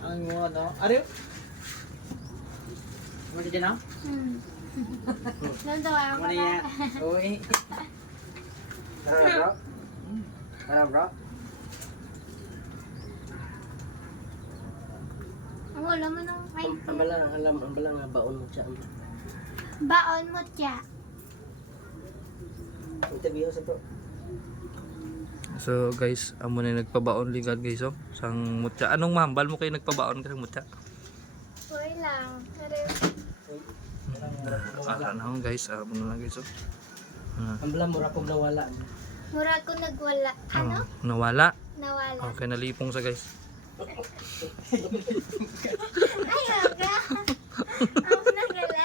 Ang mga ano? Ariyo? Ano dyan na? Nandun ako Ano yan? Uy. Ano bro? Ano bro? Ang ulo mo nung Ang bala nga baon mo siya. baon mo siya. Interview sa bro. So guys, amo na nagpabaon ligad guys oh. Sang mutya. Anong mahambal mo kayo nagpabaon kasi mutya? Uy lang. Pero Ala na ho guys, amo na lang guys oh. Ang bala mura pag nawala. mura ko nagwala. Ano? Nawala. Nawala. Okay, nalipong sa guys. Ay, aga. Ang nagala.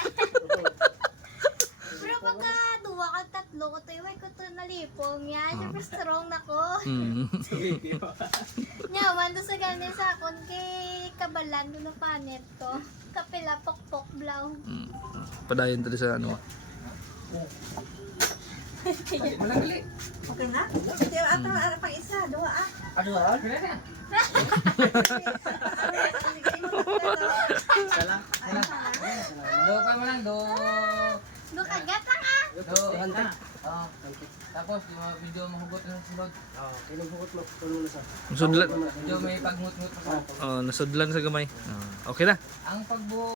Pero pagka duwa ka tatlo ko tayo, ko to nalipong yan. Siyempre strong na ko. Nyawan to sa ganin sa akon kay kabalan doon ng panet to. Kapila pokpok blaw. Padayon tadi sa ano. Malang gali. Okay na? Ito yung atang ano pang isa, dua ah. Ano ba? Kaya na. Salang. Do ka mo lang. Do. Do kagat lang ah. Do. Ita. Oo. Tapos yung mga video mahugot na sunod. Kinubugot mo. Tulong na sa. Sudlan. Video may pagngut-ngut pa sa. Oh, nasudlan sa gamay. Okay na. Ang pagbuo